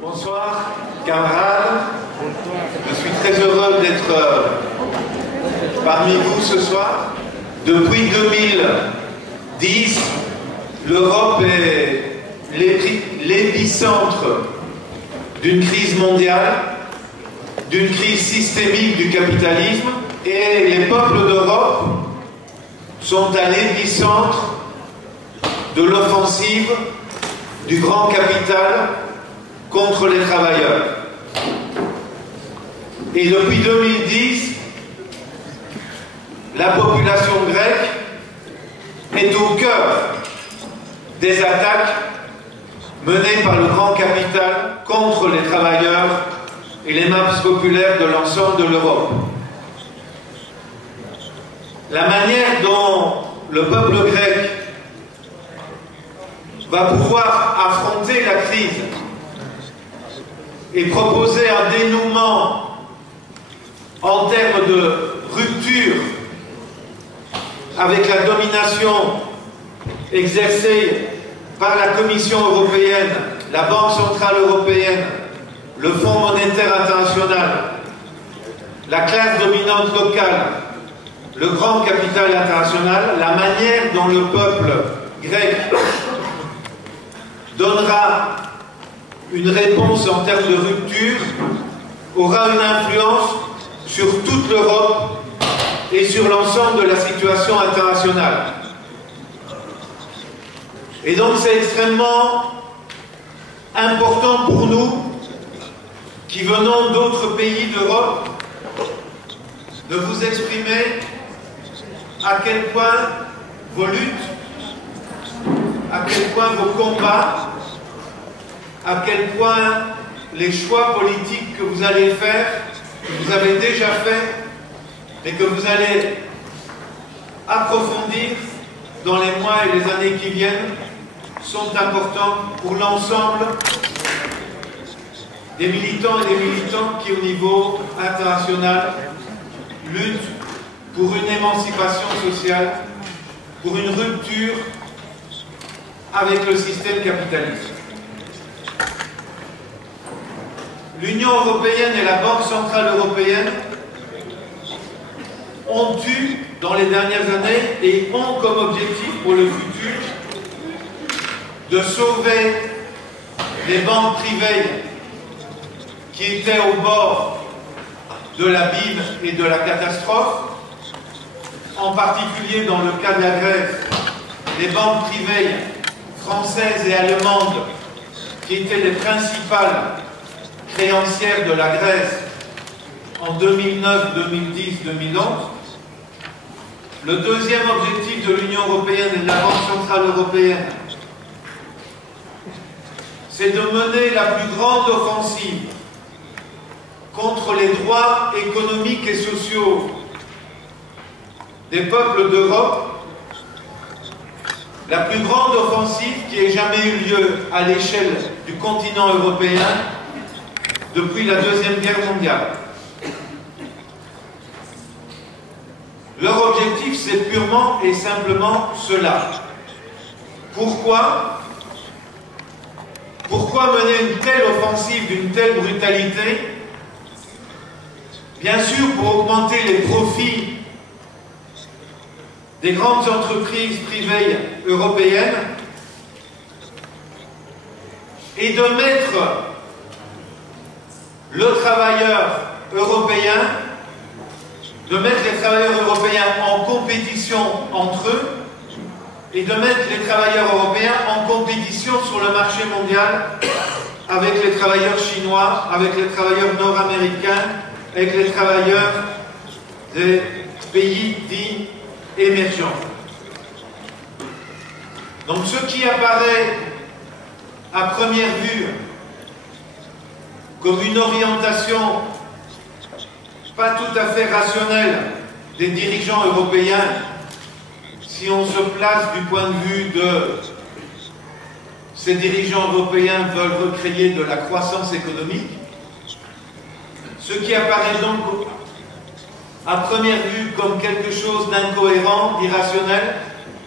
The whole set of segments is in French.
Bonsoir, camarades. Je suis très heureux d'être parmi vous ce soir. Depuis 2010, l'Europe est l'épicentre d'une crise mondiale, d'une crise systémique du capitalisme, et les peuples d'Europe sont à l'épicentre de l'offensive du grand capital contre les travailleurs. Et depuis 2010, la population grecque est au cœur des attaques menées par le grand capital contre les travailleurs et les masses populaires de l'ensemble de l'Europe. La manière dont le peuple grec va pouvoir affronter la crise et proposer un dénouement en termes de rupture avec la domination exercée par la Commission européenne, la Banque centrale européenne, le Fonds monétaire international, la classe dominante locale, le grand capital international, la manière dont le peuple grec donnera une réponse en termes de rupture aura une influence sur toute l'Europe et sur l'ensemble de la situation internationale. Et donc c'est extrêmement important pour nous, qui venons d'autres pays d'Europe, de vous exprimer à quel point vos luttes, à quel point vos combats, à quel point les choix politiques que vous allez faire, que vous avez déjà fait, et que vous allez approfondir dans les mois et les années qui viennent, sont importants pour l'ensemble des militants et des militantes qui, au niveau international, luttent pour une émancipation sociale, pour une rupture avec le système capitaliste. L'Union européenne et la Banque centrale européenne ont eu, dans les dernières années, et ont comme objectif pour le futur, de sauver les banques privées qui étaient au bord de l'abîme et de la catastrophe, en particulier dans le cas de la Grèce, les banques privées françaises et allemandes qui étaient les principales créancières de la Grèce en 2009, 2010, 2011. Le deuxième objectif de l'Union européenne et de la Banque centrale européenne, c'est de mener la plus grande offensive contre les droits économiques et sociaux des peuples d'Europe, la plus grande offensive qui ait jamais eu lieu à l'échelle du continent européen depuis la Deuxième Guerre mondiale. Leur objectif, c'est purement et simplement cela. Pourquoi mener une telle offensive d'une telle brutalité? Bien sûr, pour augmenter les profits des grandes entreprises privées européennes et de mettre le travailleur européen, de mettre les travailleurs européens en compétition entre eux et de mettre les travailleurs européens en compétition sur le marché mondial avec les travailleurs chinois, avec les travailleurs nord-américains, avec les travailleurs des pays dits émergents. Donc ce qui apparaît à première vue comme une orientation pas tout à fait rationnelle des dirigeants européens, si on se place du point de vue de ces dirigeants européens veulent recréer de la croissance économique, ce qui apparaît donc à première vue comme quelque chose d'incohérent, d'irrationnel,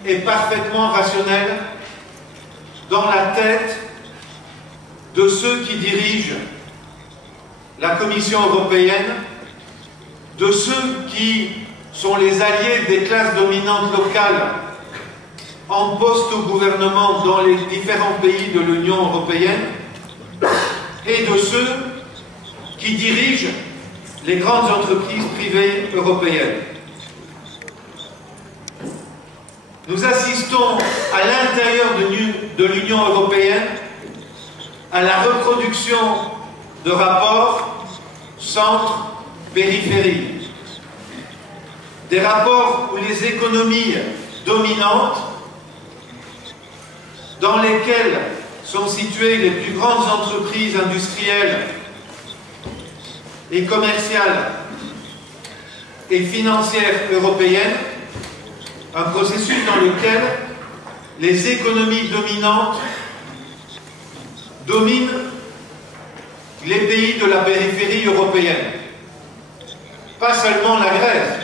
est parfaitement rationnel dans la tête de ceux qui dirigent la Commission européenne, de ceux qui sont les alliés des classes dominantes locales en poste au gouvernement dans les différents pays de l'Union européenne, et de ceux qui dirigent les grandes entreprises privées européennes. Nous assistons à l'intérieur de l'Union européenne à la reproduction de rapports centre-périphérie. Des rapports où les économies dominantes, dans lesquelles sont situées les plus grandes entreprises industrielles et commerciales et financières européennes, un processus dans lequel les économies dominantes dominent les pays de la périphérie européenne. Pas seulement la Grèce,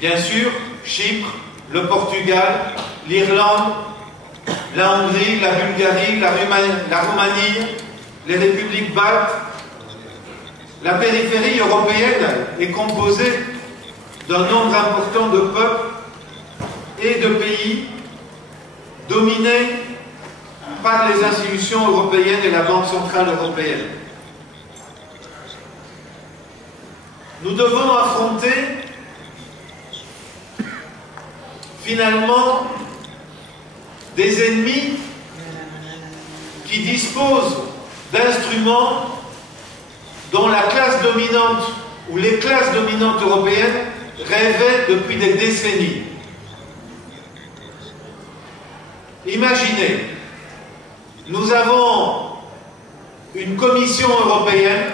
bien sûr, Chypre, le Portugal, l'Irlande, la Hongrie, la Bulgarie, la Roumanie, les républiques baltes. La périphérie européenne est composée d'un nombre important de peuples et de pays dominés par les institutions européennes et la Banque centrale européenne. Nous devons affronter finalement des ennemis qui disposent d'instruments dont la classe dominante ou les classes dominantes européennes rêvaient depuis des décennies. Imaginez, nous avons une Commission européenne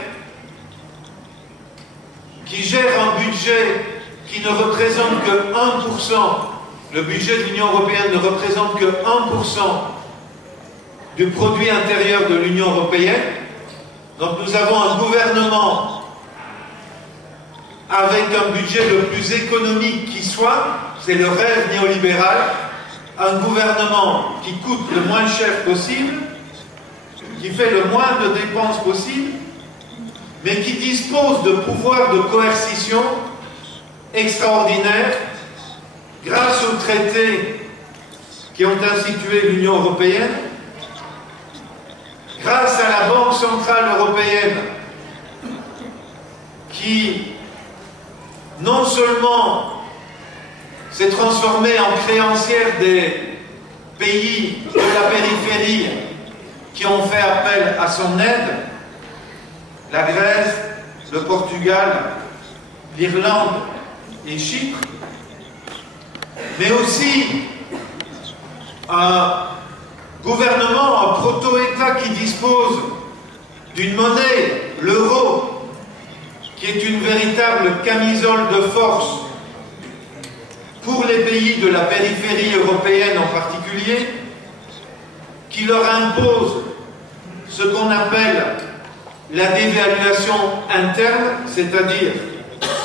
qui gère un budget qui ne représente que 1%, le budget de l'Union européenne ne représente que 1% du produit intérieur de l'Union européenne. Donc nous avons un gouvernement avec un budget le plus économique qui soit, c'est le rêve néolibéral, un gouvernement qui coûte le moins cher possible, qui fait le moins de dépenses possible, mais qui dispose de pouvoirs de coercition extraordinaires grâce aux traités qui ont institué l'Union européenne, grâce à la Banque centrale européenne qui non seulement s'est transformée en créancière des pays de la périphérie qui ont fait appel à son aide, la Grèce, le Portugal, l'Irlande et Chypre, mais aussi un gouvernement, un proto-État qui dispose d'une monnaie, l'euro, qui est une véritable camisole de force pour les pays de la périphérie européenne en particulier, qui leur impose ce qu'on appelle la dévaluation interne, c'est-à-dire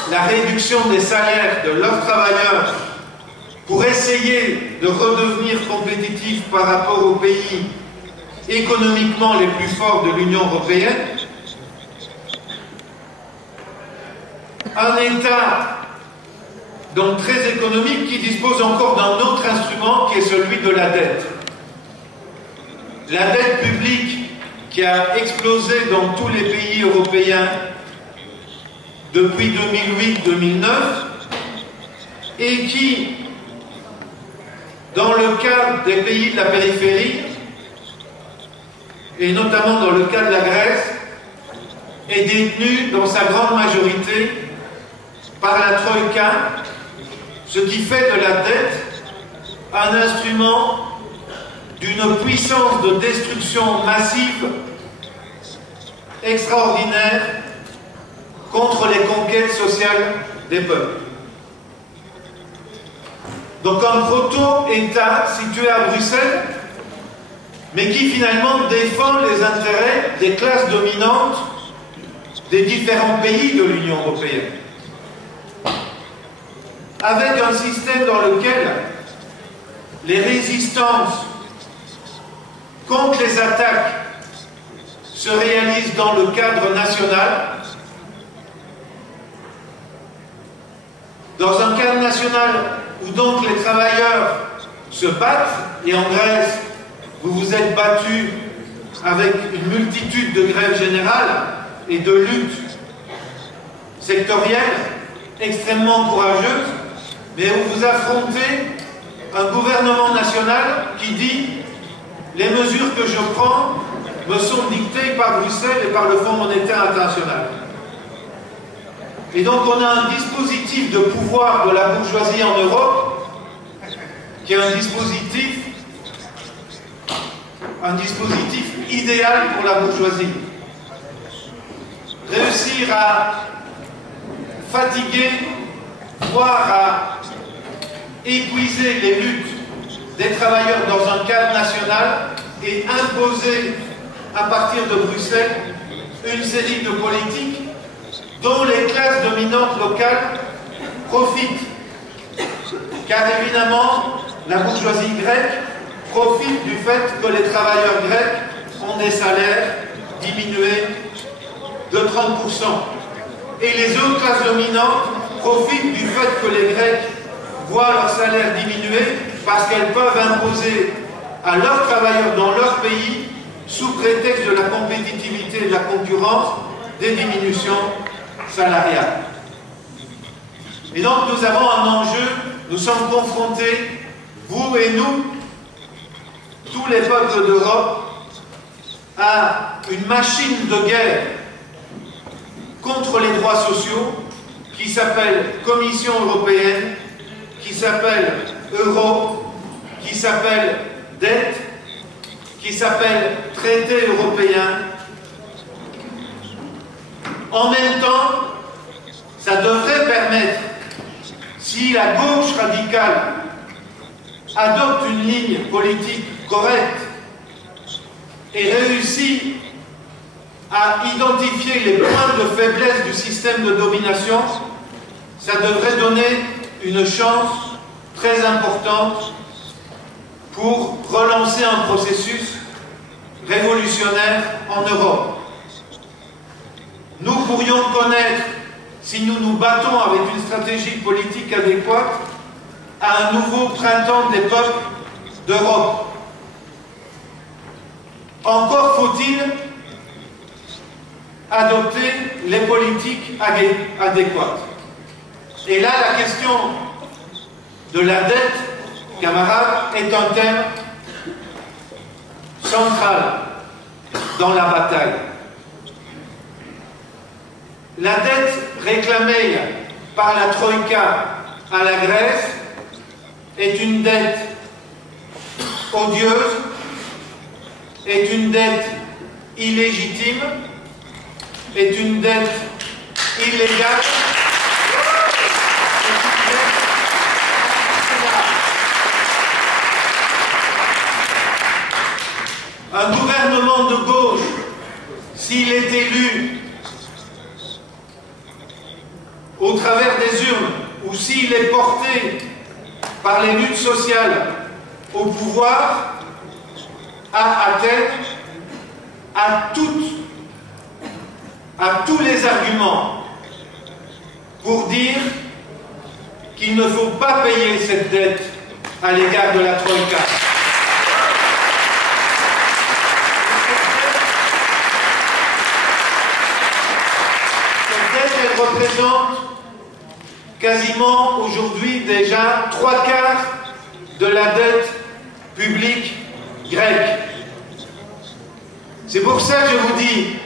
la réduction des salaires de leurs travailleurs pour essayer de redevenir compétitifs par rapport aux pays économiquement les plus forts de l'Union européenne. Un État donc très économique qui dispose encore d'un autre instrument qui est celui de la dette. La dette publique qui a explosé dans tous les pays européens depuis 2008-2009 et qui, dans le cas des pays de la périphérie, et notamment dans le cas de la Grèce, est détenue dans sa grande majorité par la Troïka, ce qui fait de la dette un instrument d'une puissance de destruction massive extraordinaire contre les conquêtes sociales des peuples. Donc un proto-État situé à Bruxelles, mais qui finalement défend les intérêts des classes dominantes des différents pays de l'Union européenne. Avec un système dans lequel les résistances contre les attaques se réalise dans le cadre national. Dans un cadre national où donc les travailleurs se battent, et en Grèce, vous vous êtes battus avec une multitude de grèves générales et de luttes sectorielles extrêmement courageuses, mais où vous affrontez un gouvernement national qui dit « les mesures que je prends me sont dictées par Bruxelles et par le Fonds monétaire international ». Et donc on a un dispositif de pouvoir de la bourgeoisie en Europe qui est un dispositif idéal pour la bourgeoisie. Réussir à fatiguer, voire à épuiser les luttes des travailleurs dans un cadre national et imposer à partir de Bruxelles une série de politiques dont les classes dominantes locales profitent. Car évidemment, la bourgeoisie grecque profite du fait que les travailleurs grecs ont des salaires diminués de 30%. Et les autres classes dominantes profitent du fait que les Grecs voient leur salaire diminuer parce qu'elles peuvent imposer à leurs travailleurs dans leur pays, sous prétexte de la compétitivité et de la concurrence, des diminutions salariales. Et donc nous avons un enjeu, nous sommes confrontés, vous et nous, tous les peuples d'Europe, à une machine de guerre contre les droits sociaux qui s'appelle Commission européenne, qui s'appelle Euro, qui s'appelle dette, qui s'appelle traité européen. En même temps, ça devrait permettre, si la gauche radicale adopte une ligne politique correcte et réussit à identifier les points de faiblesse du système de domination, ça devrait donner une chance très importante pour relancer un processus révolutionnaire en Europe. Nous pourrions connaître, si nous nous battons avec une stratégie politique adéquate, à un nouveau printemps des peuples d'Europe. Encore faut-il adopter les politiques adéquates. Et là, la question de la dette, camarades, est un thème central dans la bataille. La dette réclamée par la Troïka à la Grèce est une dette odieuse, est une dette illégitime, est une dette illégale, un gouvernement de gauche, s'il est élu au travers des urnes, ou s'il est porté par les luttes sociales au pouvoir, a Athènes à tous les arguments pour dire qu'il ne faut pas payer cette dette à l'égard de la Troïka. Cette dette, elle représente quasiment aujourd'hui déjà 3/4 de la dette publique grecque. C'est pour ça que je vous dis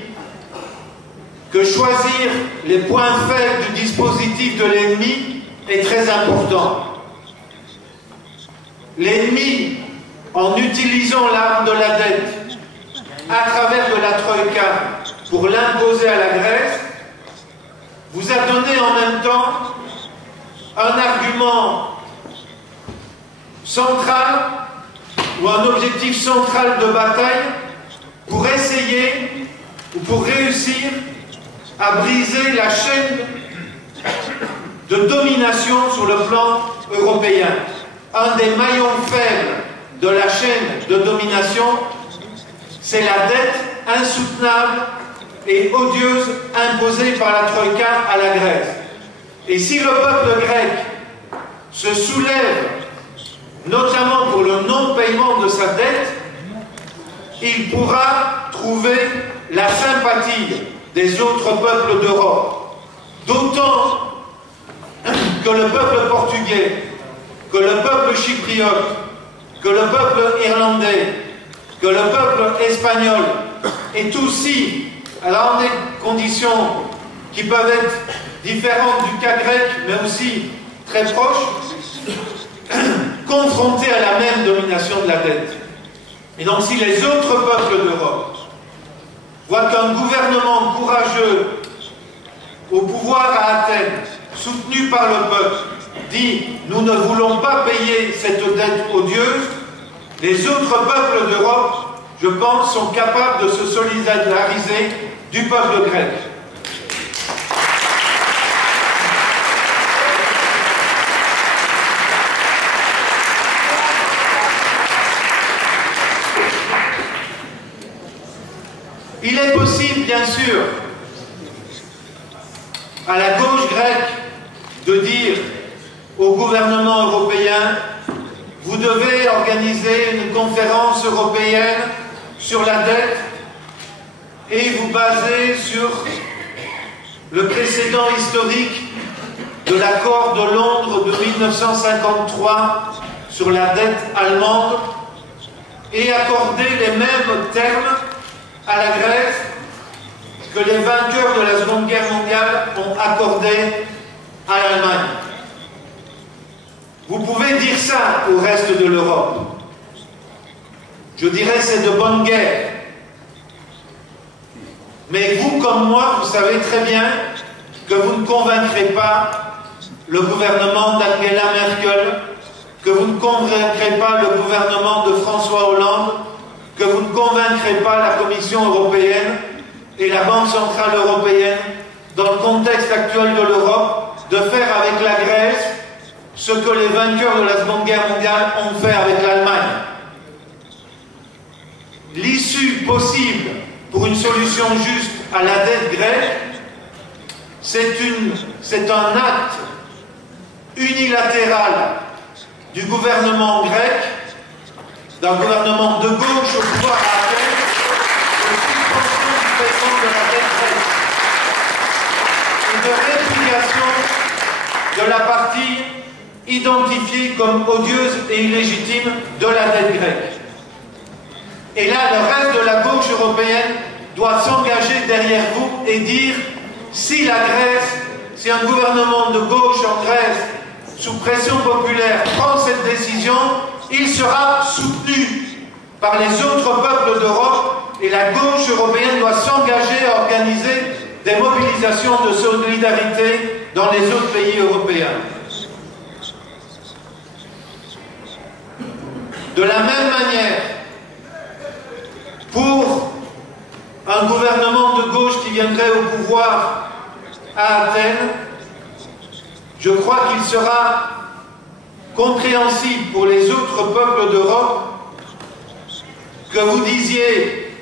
que choisir les points faibles du dispositif de l'ennemi est très important. L'ennemi, en utilisant l'arme de la dette à travers de la Troïka pour l'imposer à la Grèce, vous a donné en même temps un argument central ou un objectif central de bataille pour essayer ou pour réussir à briser la chaîne de domination sur le plan européen. Un des maillons faibles de la chaîne de domination, c'est la dette insoutenable et odieuse imposée par la Troïka à la Grèce. Et si le peuple grec se soulève, notamment pour le non-paiement de sa dette, il pourra trouver la sympathie des autres peuples d'Europe. D'autant que le peuple portugais, que le peuple chypriote, que le peuple irlandais, que le peuple espagnol est aussi, alors des conditions qui peuvent être différentes du cas grec, mais aussi très proches, confrontés à la même domination de la dette. Et donc si les autres peuples d'Europe voient qu'un gouvernement courageux au pouvoir à Athènes, soutenu par le peuple, dit « nous ne voulons pas payer cette dette odieuse », les autres peuples d'Europe, je pense, sont capables de se solidariser du peuple grec. Il est possible, bien sûr, à la gauche grecque de dire au gouvernement européen « vous devez organiser une conférence européenne sur la dette et vous baser sur le précédent historique de l'accord de Londres de 1953 sur la dette allemande et accorder les mêmes termes à la Grèce que les vainqueurs de la Seconde Guerre mondiale ont accordé à l'Allemagne. Vous pouvez dire ça au reste de l'Europe. Je dirais c'est de bonne guerre. Mais vous comme moi, vous savez très bien que vous ne convaincrez pas le gouvernement d'Angela Merkel, que vous ne convaincrez pas le gouvernement de François Hollande, que vous ne convaincrez pas la Commission européenne et la Banque centrale européenne, dans le contexte actuel de l'Europe, de faire avec la Grèce ce que les vainqueurs de la Seconde Guerre mondiale ont fait avec l'Allemagne. L'issue possible pour une solution juste à la dette grecque, c'est un acte unilatéral du gouvernement grec, d'un gouvernement de gauche au pouvoir à Athènes, de suspension du paiement de la dette grecque et de répudiation de la partie identifiée comme odieuse et illégitime de la dette grecque. Et là, le reste de la gauche européenne doit s'engager derrière vous et dire si la Grèce, si un gouvernement de gauche en Grèce, sous pression populaire, prend cette décision, il sera soutenu par les autres peuples d'Europe et la gauche européenne doit s'engager à organiser des mobilisations de solidarité dans les autres pays européens. De la même manière, pour un gouvernement de gauche qui viendrait au pouvoir à Athènes, je crois qu'il sera compréhensible pour les autres peuples d'Europe que vous disiez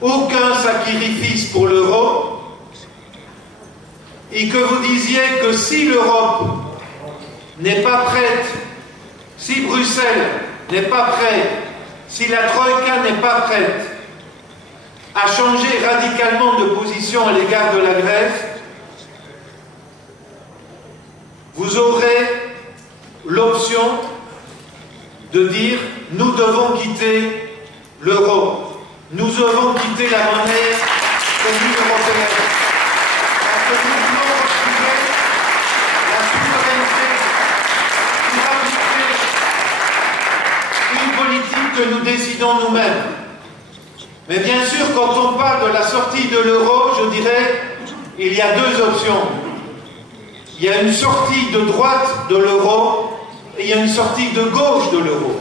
aucun sacrifice pour l'euro et que vous disiez que si l'Europe n'est pas prête, si Bruxelles n'est pas prête, si la Troïka n'est pas prête à changer radicalement de position à l'égard de la Grèce, vous aurez l'option de dire nous devons quitter l'euro, nous devons quitter la monnaie commune européenne, parce que nous voulons retrouver la souveraineté pour appliquer une politique que nous décidons nous-mêmes. Mais bien sûr, quand on parle de la sortie de l'euro, je dirais il y a deux options. Il y a une sortie de droite de l'euro et il y a une sortie de gauche de l'euro.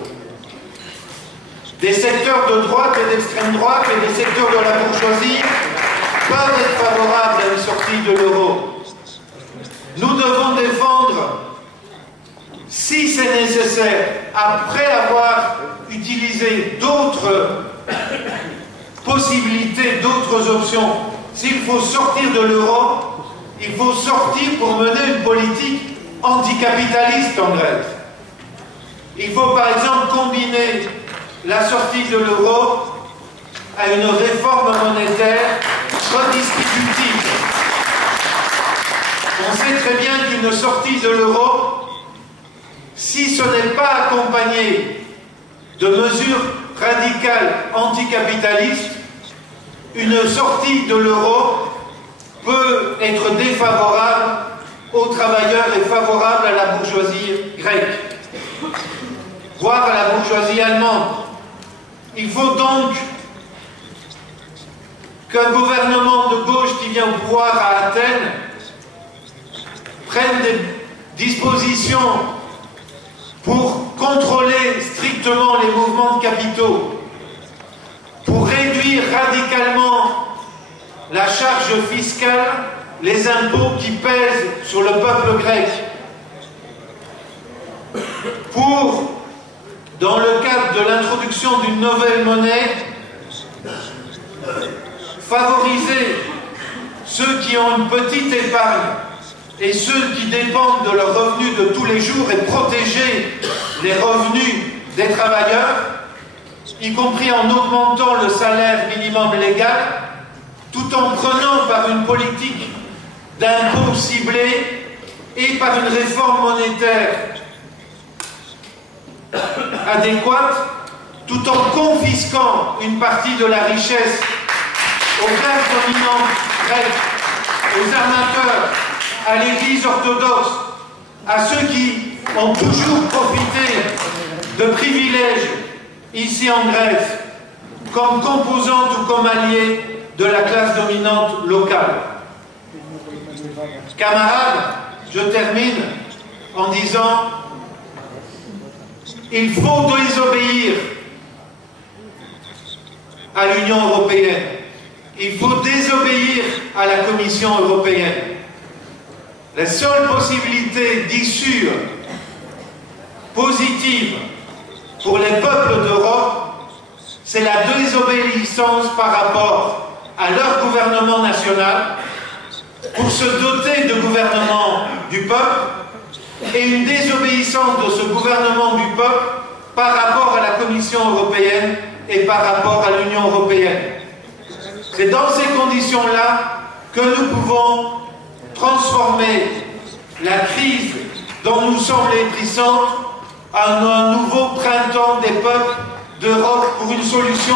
Des secteurs de droite et d'extrême droite et des secteurs de la bourgeoisie peuvent être favorables à une sortie de l'euro. Nous devons défendre, si c'est nécessaire, après avoir utilisé d'autres possibilités, d'autres options. S'il faut sortir de l'euro, il faut sortir pour mener une politique anticapitaliste en Grèce. Il faut par exemple combiner la sortie de l'euro à une réforme monétaire redistributive. On sait très bien qu'une sortie de l'euro, si ce n'est pas accompagné de mesures radicales anticapitalistes, une sortie de l'euro peut être défavorable aux travailleurs et favorable à la bourgeoisie grecque, voire à la bourgeoisie allemande. Il faut donc qu'un gouvernement de gauche qui vient au pouvoir à Athènes prenne des dispositions pour contrôler strictement les mouvements de capitaux, pour réduire radicalement la charge fiscale, les impôts qui pèsent sur le peuple grec, pour, dans le cadre de l'introduction d'une nouvelle monnaie, favoriser ceux qui ont une petite épargne et ceux qui dépendent de leurs revenus de tous les jours et protéger les revenus des travailleurs, y compris en augmentant le salaire minimum légal, tout en prenant par une politique d'impôts ciblés et par une réforme monétaire adéquate, tout en confisquant une partie de la richesse aux classes dominantes grecques, aux armateurs, à l'Église orthodoxe, à ceux qui ont toujours profité de privilèges ici en Grèce, comme composantes ou comme alliés de la classe dominante locale. Camarades, je termine en disant il faut désobéir à l'Union européenne. Il faut désobéir à la Commission européenne. La seule possibilité d'issue positive pour les peuples d'Europe, c'est la désobéissance par rapport à leur gouvernement national pour se doter de gouvernement du peuple et une désobéissance de ce gouvernement du peuple par rapport à la Commission européenne et par rapport à l'Union européenne. C'est dans ces conditions-là que nous pouvons transformer la crise dont nous sommes les puissantes en un nouveau printemps des peuples d'Europe pour une solution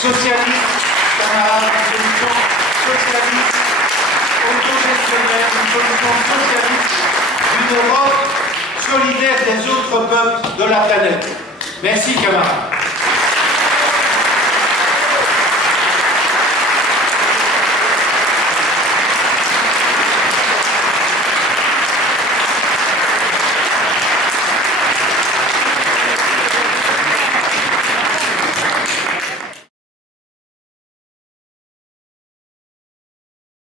socialiste, camarades, une solution socialiste, autogestionnaire, une solution socialiste d'une Europe solidaire des autres peuples de la planète. Merci, camarades.